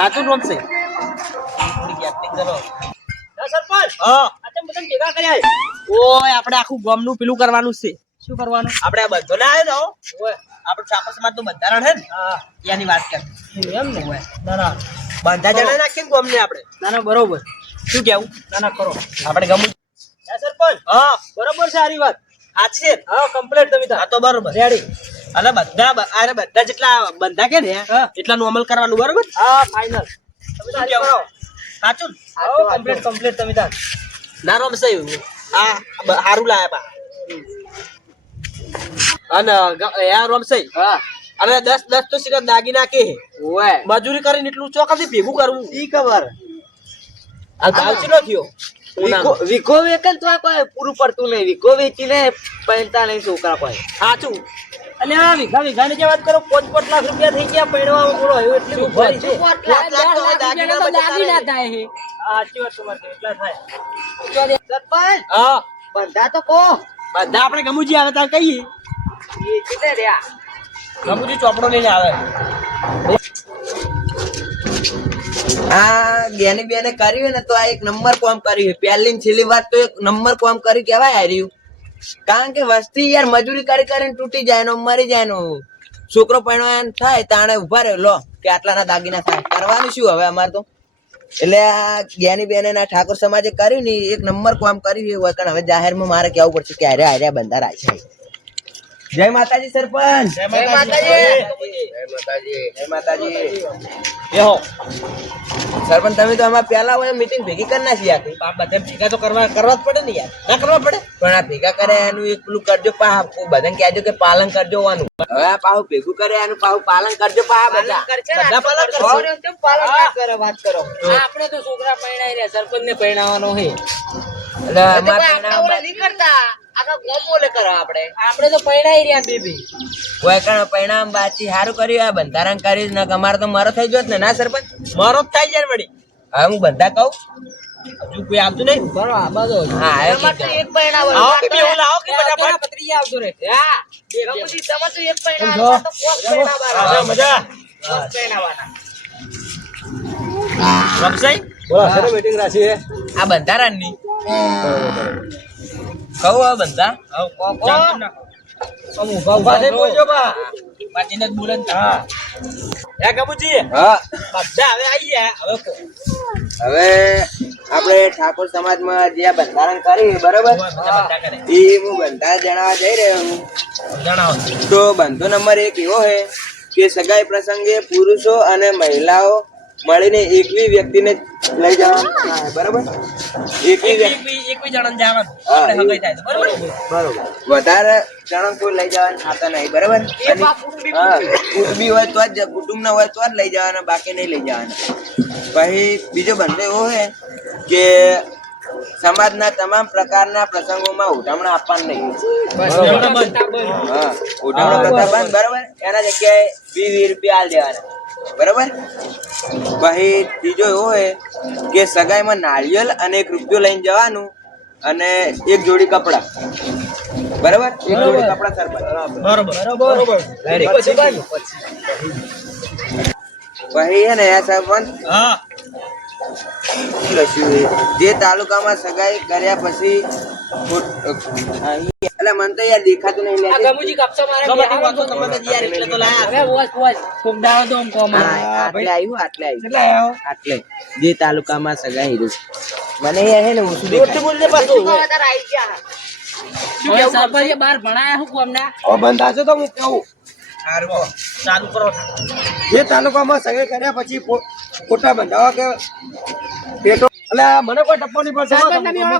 સાચું રોમ છે એક્ટિંગ કરો સરપંચ હા આ બધા ભેગા કર્યા ઓય આપણે આખું ગામનું પેલું કરવાનું છે શું કરવાનું આપણે આ બધો ના આવ્યો ને ઓય આપણે ચાપસ માં તો બંધારણ હે ને હા એની વાત કર એમ ને ઓય ના બંધા જણા નાખીને ગામને આપણે ના બરોબર શું કેવું ના કરો આપણે ગમું સરપંચ હા બરોબર છે સારી વાત સાચી છે હા કમ્પ્લીટ તમે હા તો બરોબર રેડી અને બધા જેટલા બંધા કે ને એટલાનું અમલ કરવાનું બરોબર હા ફાઇનલ તમે સારી કરો સાચું હા કમ્પ્લીટ તમે તાર ના રોમ છે આ હારું લાયા બા અને યાર રોમ છે હા અને 10 તો સિગરેટ દાગી નાખે ઓય મજૂરી કરીને એટલું ચોકથી ભેગું કરવું ઈ ખબર આ ભાવ ચલો થયો વિકો વેકલ તો કોઈ પૂરું પડતું નહીં વિકો વેચીને 45 છોકરા કોઈ સાચું અને આ વીઘા ની જે વાત કરો 5 લાખ રૂપિયા થઈ ગયા પડવામાં બોલો એવું એટલું ભરી છે 5 લાખ તો દાગી ના થાય હે સાચી વાત તમારે એટલા થાય સરપંચ હા બંધા તો કો બંધા આપણે ગમુજી આવે તાર કહીએ એ કેટલે રહ્યા ગમુજી ચોપડો લઈને આવે આ જ્ઞાની બેને કર્યું ને તો આ એક નંબર કામ કર્યું પહેલી ને છેલ્લી વાત તો એક નંબર કામ કરી કેવાય હાર્યું કારણ કે વસ્તી યાર મજૂરી કરી કરીને તૂટી જાય નો મરી જાય નો છોકરો પરણવાનો થાય તાણે ઉભા રહ્યો લો કે આટલાના દાગીના થાય કરવાનું શું હવે અમારે તો એટલે આ જ્ઞાની બેને ના ઠાકોર સમાજે કર્યું ને એક નંબર કામ કર્યું હોય કારણ હવે જાહેરમાં મારે કેવું પડશે કે હાર્યા બંધા રાખે જય માતાજી સરપંચ જય માતાજી જય માતાજી એહો સરપંચ તમે તો અમાર પહેલા હોય મીટિંગ ભેગી કરી નાખી હતી આ બધા ભેગા તો કરવા જ પડે ને યાર ના કરવા પડે પણ આ ભેગા કરે એનું એક પેલું કરજો પા બધાને કહેજો કે પાલન કરજો વાનું હવે આ પાહુ ભેગું કરે એનું પાહુ પાલન કરજો પા બધા પાલન કરશે પાલન કરે વાત કરો આપણે તો છોકરા પરણાઈ રહ્યા સરપંચ ને પરણાવવાનો હે એટલે અમાર પરણાવવા નહીં કરતા આખા ગોમોલે કરો આપણે તો પરણાઈ રહ્યા બેબી કોઈ કણ પરણામ બાચી સારું કર્યું આ બંધારણ કરી ને અમાર તો મારો થઈ ગયો ને ના સરપંચ મારો જ થાય છે વળી હવે હું બંધા કહું હજુ કોઈ આવતું નહીં બરો આ બાજુ હા તમાર તો એક પરણાવવાનો આવો કે બેવું લાવો કે ફટાફટ પત્રી આવજો રે હા ગમુજી તમાર તો એક પરણાવવાનો તો કોસ પરણાવવાનો મજા કોસ પરણાવવાના રમસાઈ બોલા સર મીટિંગ રાખી છે આ બંધારણ ની કહું હવે બંધા ઉભા થઈ બોલજો બા બાજીને જ બોલે હા હે ગમુજી હા બધા હવે આવી ગયા હવે હવે આપણે ઠાકોર સમાજમાં જે આ બંધારણ કરી બરોબર એ હું બંધારણ જણાવવા જઈ રહ્યો હું જણાવો તો બંધો નંબર 1 એવો છે કે સગાઈ પ્રસંગે પુરુષો અને મહિલાઓ મળીને એકવી વ્યક્તિને લઈ જવાનું બરોબર એકવી જણ જવાનું આપણે હગાઈ થાય બરોબર વધારે જણ કોઈ લઈ જવાનું થતા નહીં બરોબર કુટુંબી હોય તો જ કુટુંબ ના હોય તો જ લઈ જવાના બાકી નહીં લઈ જવાના પછી બીજો બંધો એવો છે કે સમાજના તમામ પ્રકારના પ્રસંગોમાં ઉઠામણા આપવાનું નહીં હા ઉઠામણા પ્રથા બંધ બરોબર એના જગ્યાએ 20 રૂપિયા આલ દેવાના બરોબર પછી ત્રીજો એવો હોય કે સગાઈમાં નાળિયેર અને 1 રૂપિયો લઈને જવાનું અને 1 જોડી કપડા બરોબર 1 જોડી કપડા સરપંચ બરોબર પછી હે ને આ સરપંચ હા જે તાલુકામાં સગાઈ કર્યા પછી એટલે મને તો યાર દેખાતું નહીં ગમુજી કપચો મારે વાતો તમને યાર એટલે તો લાયા હવે વોચ કોક દાવ તો કોમ આટલે આવ્યું આટલે જે તાલુકામાં સગાઈ રહ્યું મને યાર હે ને ઓછું દેખાય બોલજે પાછું વધારે આવી ગયા શું કે સરપંચે બાર ભણાયા હું કોમના હવે બંધાશે તો હું કહું ચાલુ કરો જે તાલુકામાં સગાઈ કર્યા પછી ફોટા બંધાવા કે પેટો એટલે મને કોઈ ટપ્પો નહીં પડશે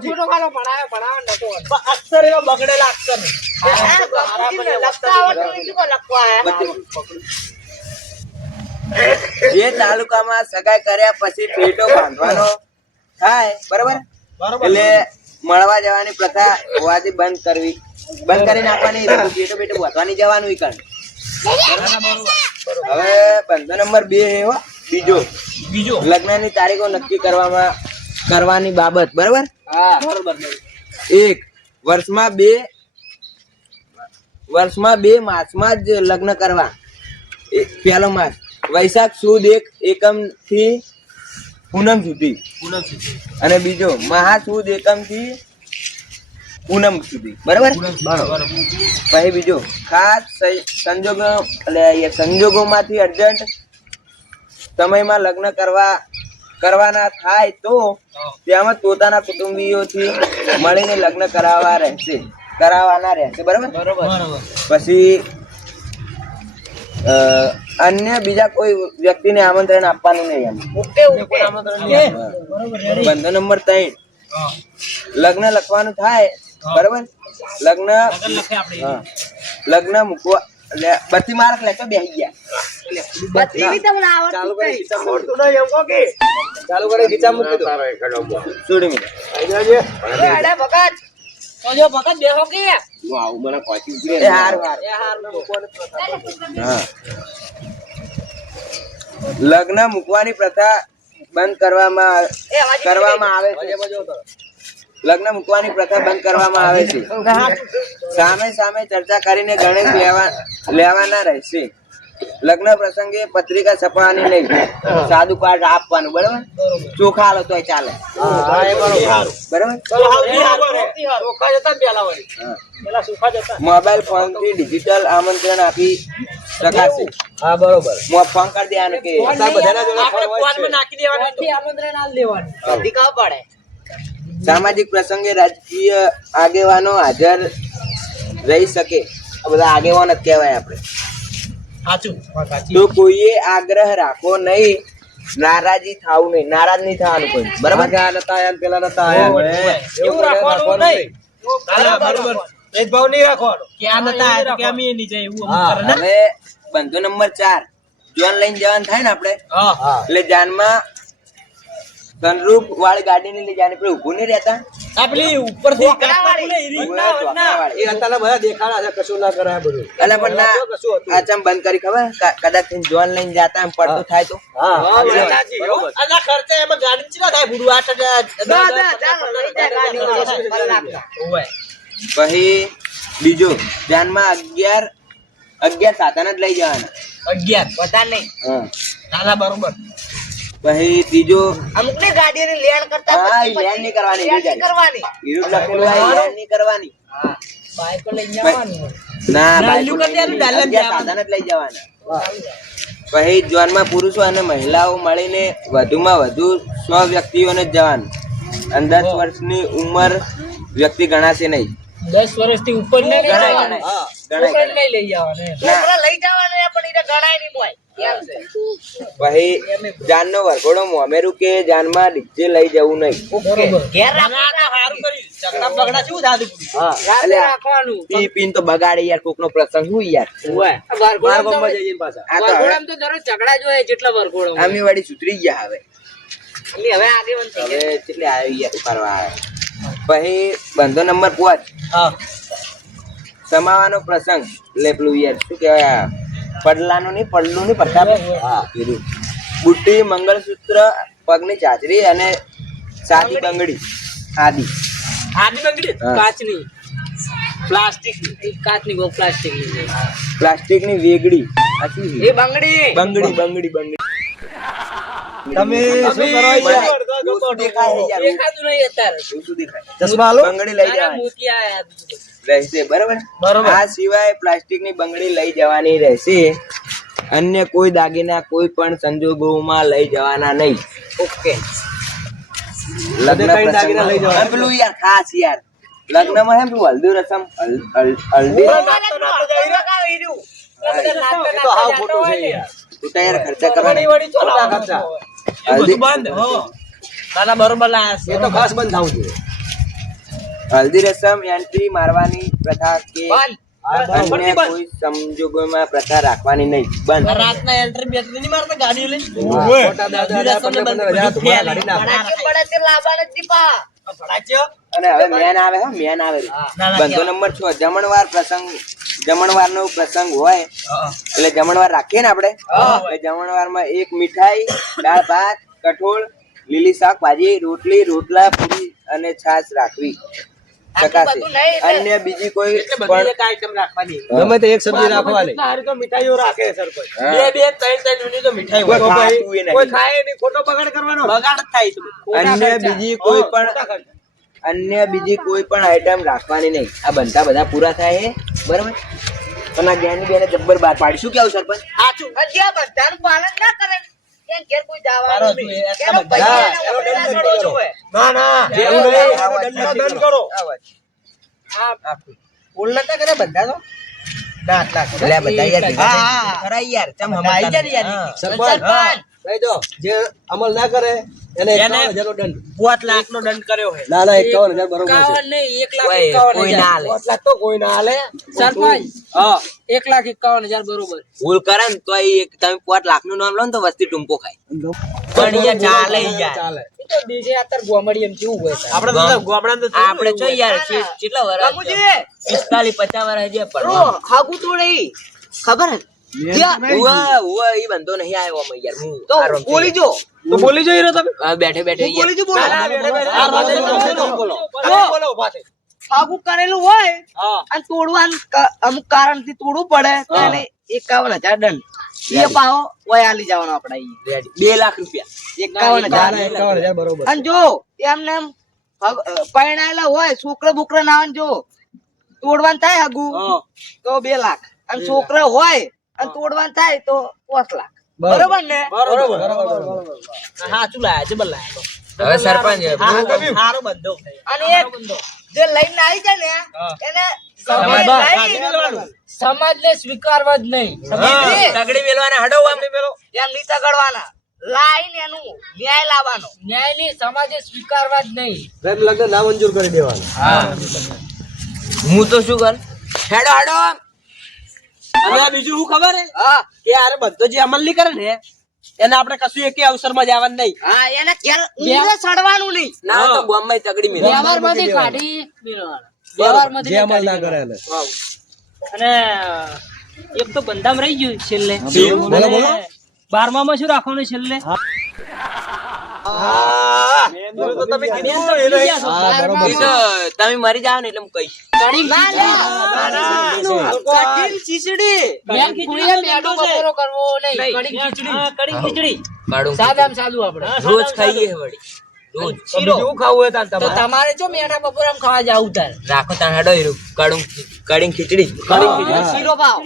ફોટો ખાલો ભણાયો નતો અક્ષર એવા બગડેલા અક્ષર જે તાલુકામાં સગાઈ કર્યા પછી પેટો બાંધવાનો થાય બરોબર એટલે મળવા જવાની પ્રથા હોવાથી બંધ કરી નાખવાની પેટો બાંધવાની જવાનું હવે બંધો નંબર 2 એવો બીજો લગ્નની તારીખો નક્કી કરવાની બાબત બરોબર હા બરોબર 1 વર્ષમાં બે માસમાં જ લગ્ન કરવા પહેલો માસ વૈશાખ સુદ એકમ થી પૂનમ સુધી, અને બીજો મહા સુદ એકમ થી પૂનમ સુધી, બરાબર. પછી બીજો ખાસ સંજોગોમાંથી અર્જન્ટ સમયમાં લગ્ન કરવાના થાય તો તેમાં પોતાના કુટુંબીઓથી મળીને લગ્ન કરાવવાના રહેશે, બરાબર. પછી અન્ય બીજા કોઈ વ્યક્તિને આમંત્રણ આપવાનું નહીં. બંધો નંબર 3, લગ્ન લખવાનું થાય, બરાબર. લગ્ન મૂકવા બત્તી માર્ક લેતો બેસી ગયા. ચાલુ કરે ગીચા મૂકી દો. છોડી મિનિટ લગ્ન મૂકવાની પ્રથા બંધ કરવામાં આવે છે. લગ્ન મૂકવાની પ્રથા બંધ કરવામાં આવે છે. સામે ચર્ચા કરીને ગણેશ લેવાના રહેશે. લગ્ન પ્રસંગે પત્રિકા છપાવવાની નહીં, સાદું કાર્ડ આપવાનું, બરાબર. ચોખા આલો તોય ચાલે, બરાબર. મોબાઈલ ફોન થી ડિજિટલ આમંત્રણ આપી શકાશે. હા, બરોબર. ફોન કરી દેવાનું કે સામાજિક પ્રસંગે રાજકીય આગેવાનો હાજર રહી શકે. આ બધા આગેવાન જ કહેવાય આપણે. તો કોઈએ આગ્રહ રાખવો નહીં, નારાજી થવું નહીં, નારાજ નહીં થવાનું કોઈ, બરાબર. હવે બંધો નંબર 4, જોન લઈને જવાનું થાય ને આપડે, એટલે જાનમાં સનરૂફ વાળી ગાડી ની લઈ જવાની. પેલું ઉભું નહીં રહેતા ઉપરથી આચમ બંધ કરી, ખબર કદાચ જોન લઈને જતા એમ પડતું થાય તો પછી બીજો ધ્યાનમાં 11 સાધન જ લઈ જવાના. 11 બરોબર. પછી ત્રીજો અમુક ને ગાડીઓની લેણ કરતા લેણ નહીં કરવાની, વિરુદ્ધ લખેલું હોય લેણ નહીં કરવાની. બાઈક લઈ જવાની ના, બાઈક સાધન જ લઈ જવાના. પછી જોનમાં પુરુષો અને મહિલાઓ મળીને વધુમાં વધુ 100 વ્યક્તિઓને જ જવાનું. અને 10 વર્ષની ઉંમર વ્યક્તિ ગણાશે નહીં. 10 વર્ષથી ઉપર ને ગણાય લઈ જવાના. પછી જાનનો વરઘોડો મોમેરું કે જાનમાં ડીજે લઈ જવું નહીં. પીન તો બગાડે યાર, કોક નો પ્રસંગ હું યાર. આમી વાળી સુધરી ગયા હવે કેટલે આવી યાર ફરવા. પછી બંધો નંબર 5, સમાવાનો પ્રસંગ. એટલે પેલું યાર શું કેવાય, પડલું નહીં પડતા. બુટ્ટી, મંગળસૂત્ર, પગની ચાચરી અને સાદી બંગડી. આદિ બંગડી કાચની, પ્લાસ્ટિકની વેગડી. એ બંગડી. તમે શું કરો ચશ્મા લો, બંગડી લઈ જવાની રહેશે, બરાબર. આ સિવાય પ્લાસ્ટિકની બંગડી લઈ જવાની રહેશે. અન્ય કોઈ દાગીના કોઈ પણ સંજોગોમાં લઈ જવાના નહીં. ઓકે. લગ્ન પેલું યાર ખાસ યાર લગ્નમાં હે પેલું હલ્દી રસમ, હલ્દી ખર્ચા કરવાની. હલ્દી રસમ એન્ટ્રી મારવાની પ્રથા કે અન્ય કોઈ સંજોગોમાં પ્રથા રાખવાની નહીં. બંધ. રાતના એન્ટ્રી બેટરી નહીં મારતા ગાડીઓ લઈને. અને હવે મેન આવે. બંધો નંબર 6, જમણવાર પ્રસંગ. જમણવારનો પ્રસંગ હોય એટલે જમણવાર રાખીએ ને આપણે, એટલે જમણવારમાં એક મીઠાઈ, દાળ ભાત, કઠોળ, લીલી શાકભાજી, રોટલા, પૂરી અને છાશ રાખવી. ચકાશે. અન્ય બીજી કોઈ એટલે બધી પણ એક item રાખવાની. ગમે તે એક સબ્જી રાખવાની હારી તો મીઠાઈઓ રાખે સરપંચ હા. બે બે ત્રણ ત્રણ મિનિટ તો મીઠાઈ કોઈ હોય. ખાતું ય નહીં. કોઈ ખાય નહીં ખોટો બગાડ કરવાનો બગાડ જ થાય છે. અન્ય બીજી કોઈ પણ અન્ય બીજી કોઈ પણ આઈટમ રાખવાની નહીં. આ બનતા બધા પૂરા થાય છે બરાબર. અને આ જ્ઞાની બેને જબ્બર બાર પાડી. શું કેવું સરપંચ? સાચું. જ્યાં બધાનું પાલન ના કરે ને, ત્યાં ઘેર કોઈ તારો જવાનું તું નહીં. એ એનો બધા પૈસા એનો એનો વડેલા દંડ સડો કરો. જોવે. ના ના જે એવું હોય નહીં. આ વાત દંડ સાચી કરો આ વાત. આ ફૂલ નતા કરે બધા તો ના આટલા કરે. એટલે આ બધા યાર ભેગા હા, થઈને હા. ખરા યાર ચમ બધા આઈ જાય ને યાર. હા. સરપંચ કહી દો જે અમલ ના કરે એને એને 51,000 નો દંડ 5 લાખ નો દંડ કર્યો છે. ના ના 51,000 બરોબર છે કોઈ કોઈ ના હાલે. આટલા તો કોઈ ના હાલે હા. 1,51,000 બરોબર. ભૂલ કરે ને તો તમે 5 લાખ નું નામ લો ને તો વસ્તી ટૂંકો ખાય. પણ યાર ચાલે યાર. ચાલે એ તો DJ અત્યારે ગોમડી એમ કેવું હોય છે. આપણે તો ગોબડાને તો આપણે છો યાર કેટલા વર્ષ બાપુજી, 45-50 વર્ષ જે રો, ખાગું તોડે ઈ. ખબર હે? જ્યાં ઉવા ઈ બંધો નહીં આવ્યો અમે યાર હું તો આ રમતી બોલી જો. તો બોલી જોઈ રહ્યો તમે આ બેઠે બેઠે યાર. બોલી જો બોલો. ના, ના, બેઠે બેઠે. આ વાત બોલો. બોલો જો. બોલો ઉભા થઈ. ખાગું કરેલું હોય હા. અને તોડવાનું અમુક કારણથી તોડવું પડે તો હા. એને 51,000 દંડ. એ પાહો ઓય આલી જવાનો આપણે ઈ. રેડી. 2 લાખ રૂપિયા 51,000. ના, ના, 51,000 બરોબર અને જો એમને એમ પરણાયેલા હોય છોકરા બોકરા ના હોય ને જો તોડવાનું થાય આગુ હા. તો 2 લાખ અને છોકરા હોય અને તોડવાનું થાય તો 5 લાખ. બરોબર ને? બરોબર. બરોબર. સાચું લાયા છે, બલ લાયા તો. હવે સરપંચ હા, સારો બંધો. અને એક જે લઈને આવી જાય ને એને સમાજ લઈ મેળવાનું. સમાજને સ્વીકારવા જ નહીં. સમજી? તગડી મેલવાના હડો આમ એમ નહીં તગડવાના. લાઈને એનું ન્યાય લાવવાનો. ન્યાય ની સમાજે સ્વીકારવા જ નહીં. પ્રેમ લગ્ન ના મંજૂર કરી દેવાનું હું તો શું કર હેડો હેડો આમ. અને આ બીજું શું ખબર હે હા કે આરે બધો જે અમલ નહીં કરે ને એને આપણે કશું એકે અવસરમાં જવાનું નહીં. હા એને ઘેર ઊંઘે ચડવાનું નહીં. ના તો ગામમાં તગડી મેલ વ્યવહારમાંથી કાઢી મેળવવાના. જે અમલ ના કરે એને અને એક તો બંધામ રહી ગયું છેલ્લે બોલો બોલો 12માં શું રાખવાનું છેલ્લે તો તમે કીધું એ નહીં. હા, બરોબર ઈ તો તમે મરી જાવ ને એટલે હું કહીશ કઠિન ખીચડી. મેન ખીચડી મેડો બપોરો કરવો નહીં. કઢી ખીચડી કાઢું સાદામાં સાદું આપણે. રોજ ખાઈએ છે વળી રોજ તો બીજું ખાવું હોય તાન તો તમારે તમારે જો મેઠા બપોરામાં ખાવા જાવું તાર. રાખો તાણ હેડો હીરું કાઢું કાઢીને ખીચડી શીરો ભાવ.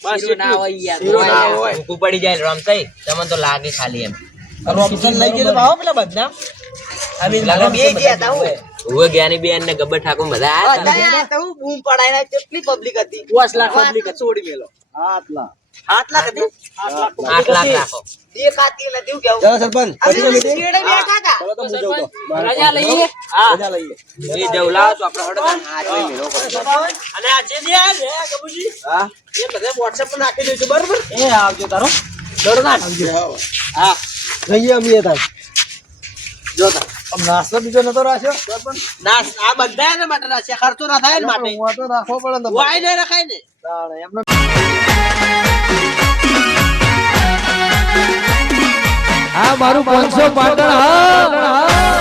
શીરો ના હોય યાર. શીરો ના હોય. ભૂખું પડી જાય રમતાઈ તમને તો લાગે ખાલી એમ રોમસન લઈ ગયો તો ભાવ પેલા બદનામ. લાગે બે ગયા તા હું. ઉવે જ્ઞાની બેન ને ગબ્બર ઠાકોર બધા આયા હતા. બધા આયા તા હું બૂમ પડાઈને કેટલી પબ્લિક હતી. 5 લાખ પબ્લિક છોડી મેલો. 7 લાખ હતી. 8 લાખ રાખો દેખાતી નથી હું કેવું. ચાલો સરપંચ પછી અમે meeting? છેડે બેઠા તા. ચાલો તો હું જઉં તો. રજા લઈએ હા. રજા લઈએ એ જવલાવ તો આપણે હડો તાણ હાથ લઈ મેલો અને આ જે જે આ છે કબુજી હા એ બધા WhatsApp પર નાખી દઈશું બરાબર. એ આવજો તારો હા. જઈએ અમે તાન જોતા આમ નાસ્તો બીજો નતો રાખ્યો સરપંચ ના આ બધા એના માટે રાખ્યા. ખર્ચો ના થાય ને માટે. હું તો રાખવો પડે ને તમારે. વાય નહીં રખાય ને. તાણે એમને હા મારું 500 પાટણ હા